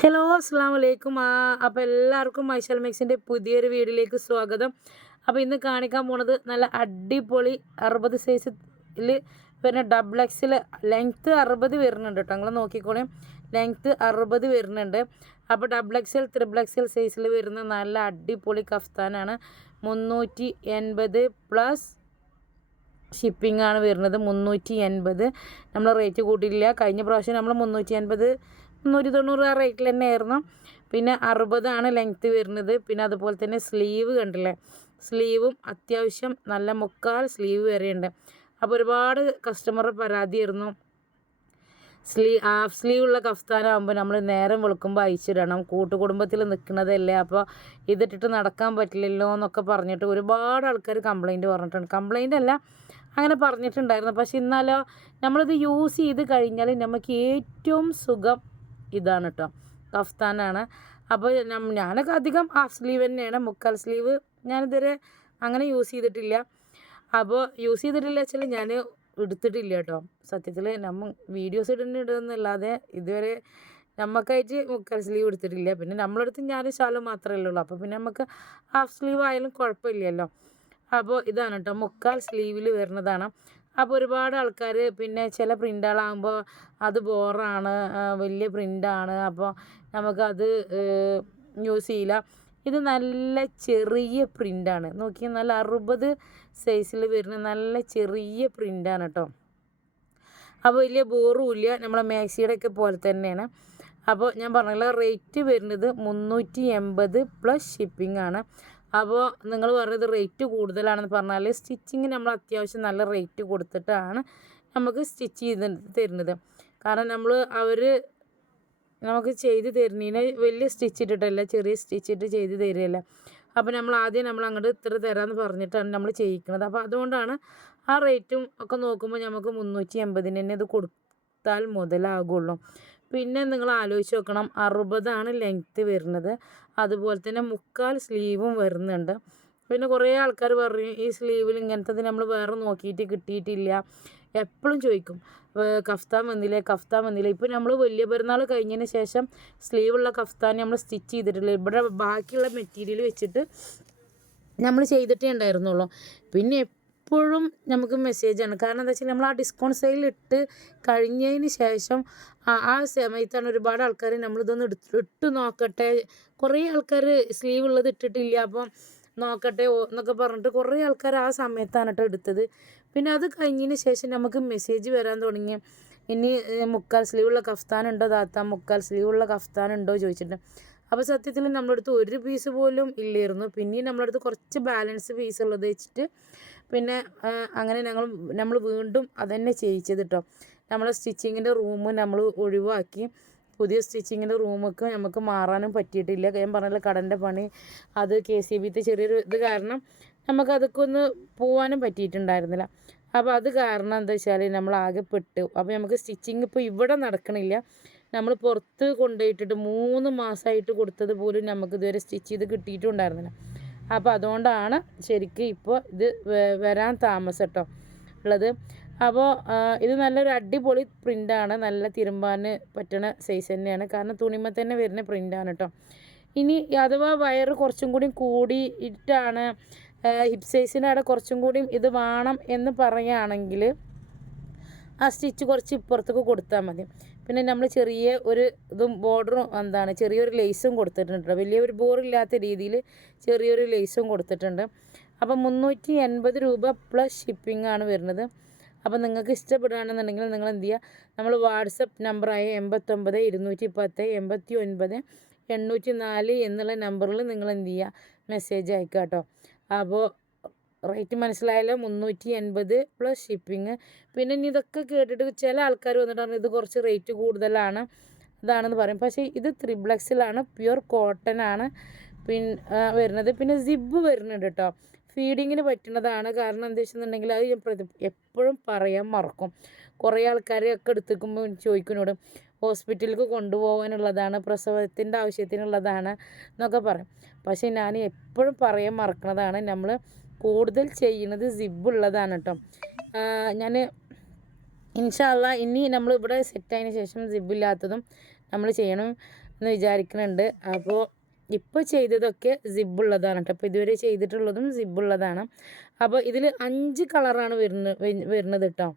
Hello അസ്സാം വലൈക്കും അപ്പോൾ എല്ലാവർക്കും മൈഷൽ മിക്സിന്റെ പുതിയൊരു വീഡിയോയിലേക്ക് സ്വാഗതം. അപ്പോൾ ഇന്ന് കാണിക്കാൻ പോണത് നല്ല അടിപൊളി അറുപത് സൈസിൽ വരുന്ന ഡബിൾ എക്സിൽ ലെങ്ത്ത് അറുപത് വരുന്നുണ്ട് കേട്ടോ നിങ്ങൾ നോക്കിക്കോളേ. ലെങ്ത്ത് അറുപത് വരുന്നുണ്ട്. അപ്പോൾ ഡബിൾ എക്സിൽ ത്രിബിൾ എക്സിൽ സൈസിൽ വരുന്ന നല്ല അടിപൊളി കഫ്താനാണ്. മുന്നൂറ്റി എൺപത് പ്ലസ് ഷിപ്പിംഗ് ആണ് വരുന്നത്. മുന്നൂറ്റി എൺപത് നമ്മൾ റേറ്റ് കൂട്ടിയില്ല കഴിഞ്ഞ പ്രാവശ്യം നമ്മൾ മുന്നൂറ്റി എൺപത് മുന്നൂറ്റി തൊണ്ണൂറ് ആ റേറ്റിൽ തന്നെ ആയിരുന്നു പിന്നെ അറുപതാണ് ലെങ്ത്ത് വരുന്നത്. പിന്നെ അതുപോലെ തന്നെ സ്ലീവ് കണ്ടില്ലേ? സ്ലീവും അത്യാവശ്യം നല്ല മുക്കാൽ സ്ലീവ് വരെയുണ്ട്. അപ്പോൾ ഒരുപാട് കസ്റ്റമർ പരാതിയായിരുന്നു. സ്ലീ ഹാഫ് സ്ലീവ് ഉള്ള കഫ്താനാകുമ്പോൾ നമ്മൾ നേരം വെളുക്കുമ്പോൾ അയച്ചിടണം. കൂട്ടുകുടുംബത്തിൽ നിൽക്കുന്നതല്ലേ? അപ്പോൾ ഇതിട്ടിട്ട് നടക്കാൻ പറ്റില്ലല്ലോ എന്നൊക്കെ പറഞ്ഞിട്ട് ഒരുപാട് ആൾക്കാർ കംപ്ലൈന്റ് പറഞ്ഞിട്ടുണ്ട്. കംപ്ലൈന്റ് അല്ല അങ്ങനെ പറഞ്ഞിട്ടുണ്ടായിരുന്നു. പക്ഷെ എന്നാലോ നമ്മളിത് യൂസ് ചെയ്ത് കഴിഞ്ഞാൽ നമുക്ക് ഏറ്റവും സുഖം ഇതാണ് കേട്ടോ കഫ്താനാണ് അപ്പോൾ ഞാനൊക്കെ അധികം ഹാഫ് സ്ലീവ് തന്നെയാണ്. മുക്കാൽ സ്ലീവ് ഞാനിതുവരെ അങ്ങനെ യൂസ് ചെയ്തിട്ടില്ല. അപ്പോൾ യൂസ് ചെയ്തിട്ടില്ല വെച്ചാൽ ഞാൻ എടുത്തിട്ടില്ല കേട്ടോ സത്യത്തിൽ നമ്മ വീഡിയോസ് ഇടുന്ന ഇടുന്നല്ലാതെ ഇതുവരെ നമുക്കായിട്ട് മുക്കാൽ സ്ലീവ് എടുത്തിട്ടില്ല. പിന്നെ നമ്മളടുത്ത് ഞാൻ ശാലം മാത്രമല്ലേ ഉള്ളൂ. അപ്പോൾ പിന്നെ നമുക്ക് ഹാഫ് സ്ലീവ് ആയാലും കുഴപ്പമില്ലല്ലോ. അപ്പോൾ ഇതാണ് കേട്ടോ മുക്കാൽ സ്ലീവിൽ വരുന്നതാണ്. അപ്പോൾ ഒരുപാട് ആൾക്കാർ പിന്നെ ചില പ്രിന്റുകളാകുമ്പോൾ അത് ബോറാണ് വലിയ പ്രിന്റാണ് അപ്പോൾ നമുക്കത് യൂസ് ചെയ്യില്ല. ഇത് നല്ല ചെറിയ പ്രിന്റാണ് നോക്കിയാൽ നല്ല അറുപത് സൈസിൽ വരുന്ന നല്ല ചെറിയ പ്രിന്റാണ് കേട്ടോ അപ്പോൾ വലിയ ബോറുമില്ല നമ്മളെ മാക്സിയുടെ ഒക്കെ പോലെ തന്നെയാണ്. അപ്പോൾ ഞാൻ പറഞ്ഞല്ലോ റേറ്റ് വരുന്നത് മുന്നൂറ്റി എൺപത് പ്ലസ് ഷിപ്പിംഗ് ആണ് അപ്പോൾ നിങ്ങൾ പറഞ്ഞത് റേറ്റ് കൂടുതലാണെന്ന് പറഞ്ഞാൽ സ്റ്റിച്ചിങ് നമ്മൾ അത്യാവശ്യം നല്ല റേറ്റ് കൊടുത്തിട്ടാണ് നമുക്ക് സ്റ്റിച്ച് ചെയ്ത് തരുന്നത്. കാരണം നമ്മൾ അവർ നമുക്ക് ചെയ്ത് തരുന്നതിന് വലിയ സ്റ്റിച്ച് ഇട്ടിട്ടല്ല ചെറിയ സ്റ്റിച്ച് ഇട്ട് ചെയ്ത് തരികയല്ല. അപ്പോൾ നമ്മൾ ആദ്യം നമ്മൾ അങ്ങോട്ട് ഇത്ര തരാമെന്ന് പറഞ്ഞിട്ടാണ് നമ്മൾ ചെയ്യിക്കുന്നത്. അപ്പോൾ അതുകൊണ്ടാണ് ആ റേറ്റും ഒക്കെ നോക്കുമ്പോൾ നമുക്ക് മുന്നൂറ്റി എൺപതിന് തന്നെ ഇത് കൊടുത്താൽ മുതലാകുള്ളൂ. പിന്നെ നിങ്ങൾ ആലോചിച്ച് നോക്കണം അറുപതാണ് ലെങ്ത്ത് വരുന്നത്. അതുപോലെ തന്നെ മുക്കാൽ സ്ലീവും വരുന്നുണ്ട്. പിന്നെ കുറേ ആൾക്കാർ പറയും ഈ സ്ലീവിൽ ഇങ്ങനത്തത് നമ്മൾ വേറെ നോക്കിയിട്ട് കിട്ടിയിട്ടില്ല. എപ്പോഴും ചോദിക്കും കഫ്താൻ വന്നില്ലേ കഫ്താൻ വന്നില്ലേ? ഇപ്പോൾ നമ്മൾ വലിയ പെരുന്നാൾ കഴിഞ്ഞതിന് ശേഷം സ്ലീവുള്ള കഫ്താൻ നമ്മൾ സ്റ്റിച്ച് ചെയ്തിട്ടില്ല. ഇവിടെ ബാക്കിയുള്ള മെറ്റീരിയൽ വെച്ചിട്ട് നമ്മൾ ചെയ്തിട്ടേ ഉണ്ടായിരുന്നുള്ളൂ. പിന്നെ എപ്പോഴും നമുക്ക് ആണ്. കാരണം എന്താ വെച്ചാൽ നമ്മൾ ആ ഡിസ്കൗണ്ട് സെയിൽ ഇട്ട് കഴിഞ്ഞതിന് ശേഷം ആ സമയത്താണ് ഒരുപാട് ആൾക്കാർ നമ്മളിതൊന്ന് എടുത്ത് ഇട്ട് നോക്കട്ടെ. കുറേ ആൾക്കാർ സ്ലീവ് ഉള്ളത് ഇട്ടിട്ടില്ല. അപ്പം നോക്കട്ടെ എന്നൊക്കെ പറഞ്ഞിട്ട് കുറേ ആൾക്കാർ ആ സമയത്താണ് കേട്ടോ എടുത്തത്. പിന്നെ അത് കഴിഞ്ഞതിന് ശേഷം നമുക്ക് മെസ്സേജ് വരാൻ തുടങ്ങി. ഇനി മുക്കാൽ സ്ലീവുള്ള കഫ്താനുണ്ടോ താത്ത മുക്കാൽ സ്ലീവുള്ള കഫ്താനുണ്ടോ ചോദിച്ചിട്ട്. അപ്പോൾ സത്യത്തിൽ നമ്മളടുത്ത് ഒരു പീസ് പോലും ഇല്ലായിരുന്നു. പിന്നെയും നമ്മളടുത്ത് കുറച്ച് ബാലൻസ് പീസ് ഉള്ളത് വെച്ചിട്ട് പിന്നെ അങ്ങനെ ഞങ്ങൾ നമ്മൾ വീണ്ടും അതന്നെ ചെയ്യിച്ചത് കേട്ടോ നമ്മളെ സ്റ്റിച്ചിങ്ങിന്റെ റൂം നമ്മൾ ഒഴിവാക്കി. പുതിയ സ്റ്റിച്ചിങ്ങിന്റെ റൂമൊക്കെ നമുക്ക് മാറാനും പറ്റിയിട്ടില്ല. ഞാൻ പറഞ്ഞല്ലോ കടന്റെ പണി. അത് കെ സി ബിത്തെ ചെറിയൊരു ഇത് കാരണം നമുക്ക് അതൊക്കെ ഒന്ന് പോകാനും പറ്റിയിട്ടുണ്ടായിരുന്നില്ല. അപ്പോൾ അത് കാരണം എന്താ വെച്ചാൽ നമ്മൾ ആകെ പെട്ടു. അപ്പോൾ നമുക്ക് സ്റ്റിച്ചിങ് ഇപ്പോൾ ഇവിടെ നടക്കണില്ല. നമ്മൾ പുറത്ത് കൊണ്ടുപോയിട്ടിട്ട് മൂന്ന് മാസമായിട്ട് കൊടുത്തത് പോലും നമുക്ക് ഇതുവരെ സ്റ്റിച്ച് ചെയ്ത് കിട്ടിയിട്ടുണ്ടായിരുന്നില്ല. അപ്പോൾ അതുകൊണ്ടാണ് ശരിക്കും ഇപ്പോൾ ഇത് വരാൻ താമസം കേട്ടോ ഉള്ളത്. അപ്പോൾ ഇത് നല്ലൊരു അടിപൊളി പ്രിന്റാണ് നല്ല തിരുമ്പാൻ പറ്റണ സൈസ് തന്നെയാണ്. കാരണം തുണിമ തന്നെ വരുന്ന പ്രിന്റാണ് കേട്ടോ. ഇനി അഥവാ വയറ് കുറച്ചും കൂടി കൂടിയിട്ടാണ് ഹിപ് സൈസിന്റെ അവിടെ കുറച്ചും കൂടി ഇത് വേണം എന്ന് പറയുകയാണെങ്കിൽ ആ സ്റ്റിച്ച് കുറച്ച് ഇപ്പുറത്തേക്ക് കൊടുത്താൽ മതി. പിന്നെ നമ്മൾ ചെറിയ ഒരു ഇതും ബോർഡറും എന്താണ് ചെറിയൊരു ലേസും കൊടുത്തിട്ടുണ്ട് വലിയൊരു ബോറില്ലാത്ത രീതിയിൽ ചെറിയൊരു ലേസും കൊടുത്തിട്ടുണ്ട്. അപ്പം മുന്നൂറ്റി എൺപത് രൂപ പ്ലസ് ഷിപ്പിംഗ് ആണ് വരുന്നത്. അപ്പോൾ നിങ്ങൾക്ക് ഇഷ്ടപ്പെടുകയാണെന്നുണ്ടെങ്കിൽ നിങ്ങൾ എന്ത് ചെയ്യുക? നമ്മൾ വാട്സപ്പ് നമ്പറായ എൺപത്തൊമ്പത് ഇരുന്നൂറ്റി പത്ത് എൺപത്തി ഒൻപത് എണ്ണൂറ്റി നാല് എന്നുള്ള നമ്പറിൽ നിങ്ങൾ എന്ത് ചെയ്യുക? മെസ്സേജ് അയക്കുക കേട്ടോ. അപ്പോൾ റേറ്റ് മനസ്സിലായല്ലോ മുന്നൂറ്റി എൺപത് പ്ലസ് ഷിപ്പിംഗ് പിന്നെ ഇതൊക്കെ കേട്ടിട്ട് ചില ആൾക്കാർ വന്നിട്ട് പറഞ്ഞു ഇത് കുറച്ച് റേറ്റ് കൂടുതലാണ് ഇതാണെന്ന് പറയും. പക്ഷേ ഇത് ത്രിബ്ലക്സിലാണ് പ്യുർ കോട്ടൺ ആണ് പിന്നെ വരുന്നത്. പിന്നെ സിബ് വരുന്നുണ്ട് കേട്ടോ ഫീഡിങ്ങിന് പറ്റുന്നതാണ്. കാരണം എന്താ വെച്ചെന്നുണ്ടെങ്കിൽ അത് ഞാൻ എപ്പോഴും പറയാൻ മറക്കും. കുറേ ആൾക്കാരെയൊക്കെ എടുത്തേക്കുമ്പോൾ ചോദിക്കുന്നോട് ഹോസ്പിറ്റലിലേക്ക് കൊണ്ടുപോകാനുള്ളതാണ് പ്രസവത്തിന്റെ ആവശ്യത്തിനുള്ളതാണ് എന്നൊക്കെ പറയും. പക്ഷേ ഞാൻ എപ്പോഴും പറയാൻ മറക്കുന്നതാണ് നമ്മൾ കൂടുതൽ ചെയ്യുന്നത് സിബുള്ളതാണ് കേട്ടോ ഞാൻ ഇൻഷാല്ല ഇനി നമ്മൾ ഇവിടെ സെറ്റ് സെറ്റായതിന് ശേഷം സിബില്ലാത്തതും നമ്മൾ ചെയ്യണം എന്ന് വിചാരിക്കുന്നുണ്ട് അപ്പോൾ ഇപ്പോൾ ചെയ്തതൊക്കെ സിബുള്ളതാണ് കേട്ടോ അപ്പോൾ ഇതുവരെ ചെയ്തിട്ടുള്ളതും സിബുള്ളതാണ് അപ്പോൾ ഇതിൽ അഞ്ച് കളറാണ് വരുന്നത് വരുന്നത് കേട്ടോ